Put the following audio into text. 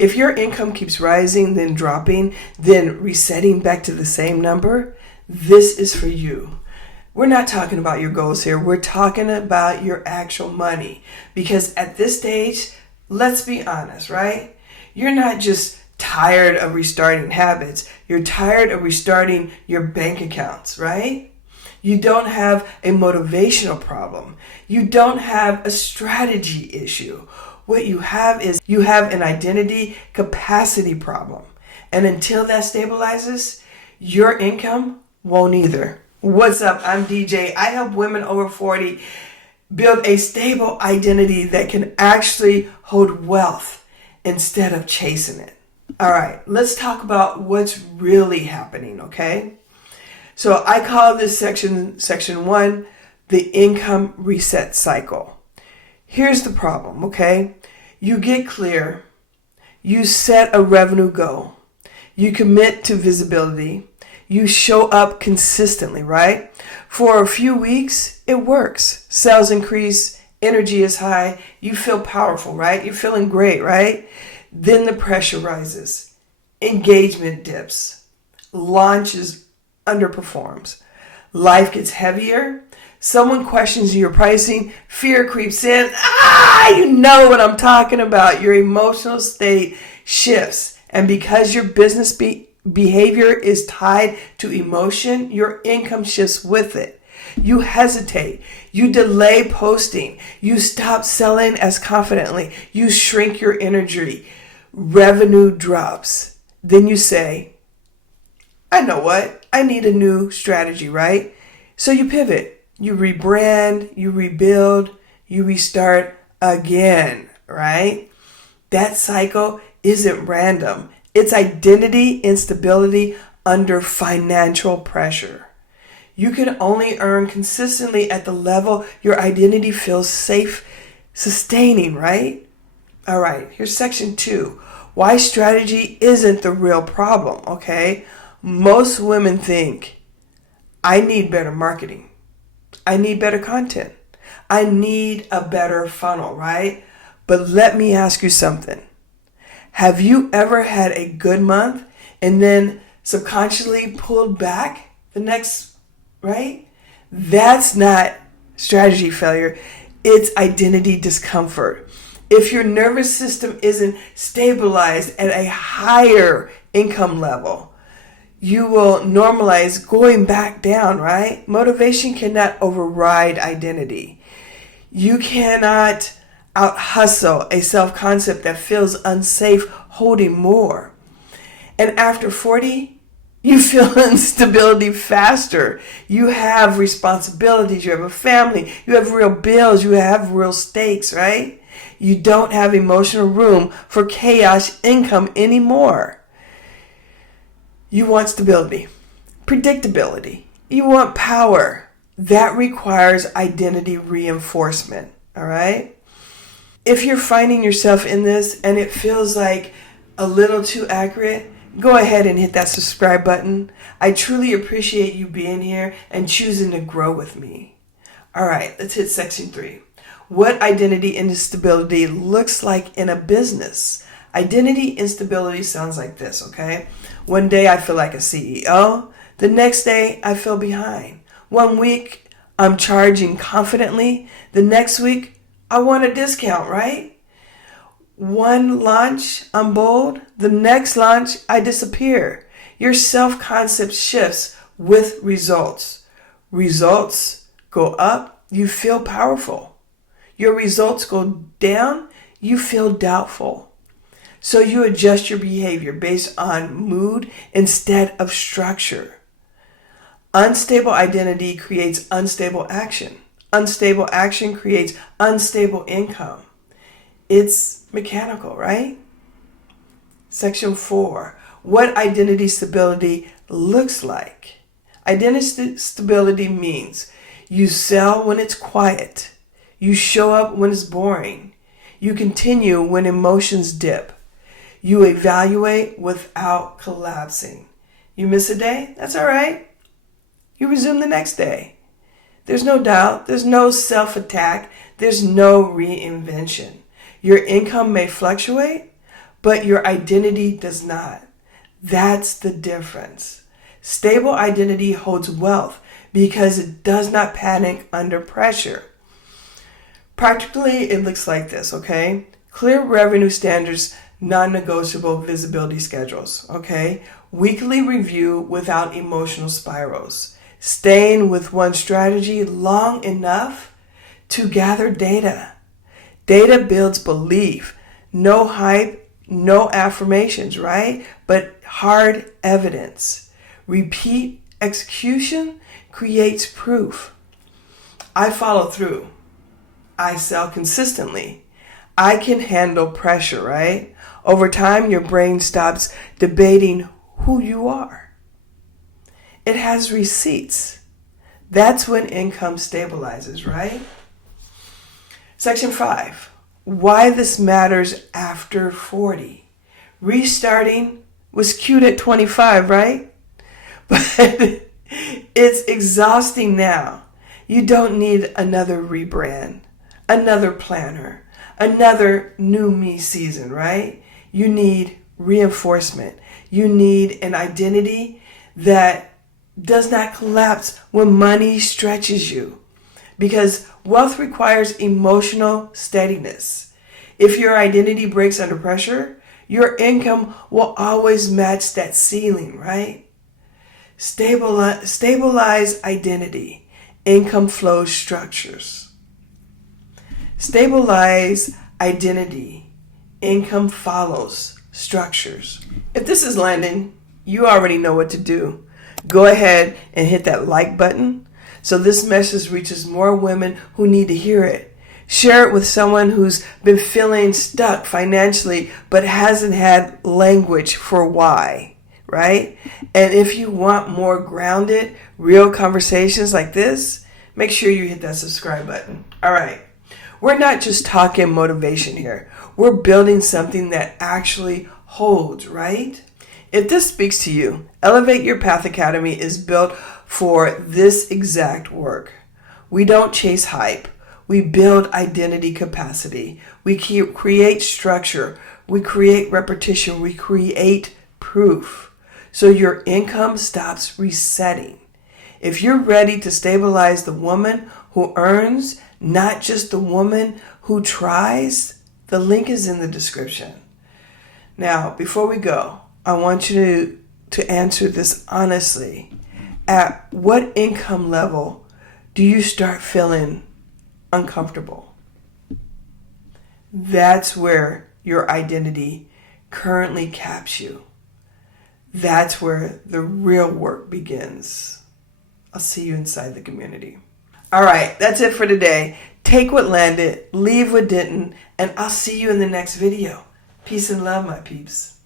If your income keeps rising, then dropping, then resetting back to the same number, this is for you. We're not talking about your goals here. We're talking about your actual money. Because at this stage, let's be honest, right? You're not just tired of restarting habits. You're tired of restarting your bank accounts, right? You don't have a motivational problem. You don't have a strategy issue. What you have is you have an identity capacity problem. And until that stabilizes, your income won't either. What's up? I'm DJ. I help women over 40 build a stable identity that can actually hold wealth instead of chasing it. All right, let's talk about what's really happening, okay? So I call this section 1, the income reset cycle. Here's the problem, okay? You get clear, you set a revenue goal, you commit to visibility, you show up consistently, right? For a few weeks, it works. Sales increase, energy is high, you feel powerful, right? You're feeling great, right? Then the pressure rises, engagement dips, launches underperforms, life gets heavier, someone questions your pricing, fear creeps in. You know what I'm talking about. Your emotional state shifts. And because your business behavior is tied to emotion, your income shifts with it. You hesitate. You delay posting. You stop selling as confidently. You shrink your energy. Revenue drops. Then you say, I know what? I need a new strategy, right? So you pivot. You rebrand. You rebuild. You restart again, right? That cycle isn't random. It's identity instability under financial pressure. You can only earn consistently at the level your identity feels safe sustaining, right? All right, here's section 2. Why strategy isn't the real problem, okay? Most women think, I need better marketing. I need better content. I need a better funnel, right? But let me ask you something. Have you ever had a good month and then subconsciously pulled back the next, right? That's not strategy failure. It's identity discomfort. If your nervous system isn't stabilized at a higher income level, you will normalize going back down, right? Motivation cannot override identity. You cannot out-hustle a self-concept that feels unsafe holding more. And after 40, you feel instability faster. You have responsibilities, you have a family, you have real bills, you have real stakes, right? You don't have emotional room for chaos income anymore. You want stability, predictability. You want power. That requires identity reinforcement, all right? If you're finding yourself in this and it feels like a little too accurate, go ahead and hit that subscribe button. I truly appreciate you being here and choosing to grow with me. All right, let's hit section 3. What identity instability looks like in a business. Identity instability sounds like this, okay? One day I feel like a CEO. The next day I feel behind. One week I'm charging confidently. The next week I want a discount, right? One launch I'm bold. The next launch I disappear. Your self-concept shifts with results. Results go up, you feel powerful. Your results go down, you feel doubtful. So you adjust your behavior based on mood instead of structure. Unstable identity creates unstable action. Unstable action creates unstable income. It's mechanical, right? Section 4. What identity stability looks like. Identity stability means you sell when it's quiet. You show up when it's boring. You continue when emotions dip. You evaluate without collapsing. You miss a day? That's all right. You resume the next day. There's no doubt. There's no self-attack. There's no reinvention. Your income may fluctuate, but your identity does not. That's the difference. Stable identity holds wealth because it does not panic under pressure. Practically, it looks like this, okay? Clear revenue standards, non-negotiable visibility schedules, okay? Weekly review without emotional spirals. Staying with one strategy long enough to gather data. Data builds belief. No hype, no affirmations, right? But hard evidence. Repeat execution creates proof. I follow through. I sell consistently. I can handle pressure, right? Over time, your brain stops debating who you are. It has receipts. That's when income stabilizes, right? Section 5. Why this matters after 40. Restarting was cute at 25, right? But it's exhausting now. You don't need another rebrand, another planner, another new me season, right? You need reinforcement. You need an identity that does not collapse when money stretches you. Because wealth requires emotional steadiness. If your identity breaks under pressure, your income will always match that ceiling, right? Stabilize identity. Income flow structures. Stabilize identity. Income follows structures. If this is landing, you already know what to do. Go ahead and hit that like button so this message reaches more women who need to hear it. Share it with someone who's been feeling stuck financially but hasn't had language for why, right? And if you want more grounded, real conversations like this, make sure you hit that subscribe button. All right. We're not just talking motivation here. We're building something that actually holds, right? If this speaks to you, Elevate Your Path Academy is built for this exact work. We don't chase hype. We build identity capacity. We create structure. We create repetition. We create proof. So your income stops resetting. If you're ready to stabilize the woman who earns, not just the woman who tries, the link is in the description. Now, before we go, I want you to answer this honestly. At what income level do you start feeling uncomfortable? That's where your identity currently caps you. That's where the real work begins. I'll see you inside the community. All right, that's it for today. Take what landed, leave what didn't, and I'll see you in the next video. Peace and love, my peeps.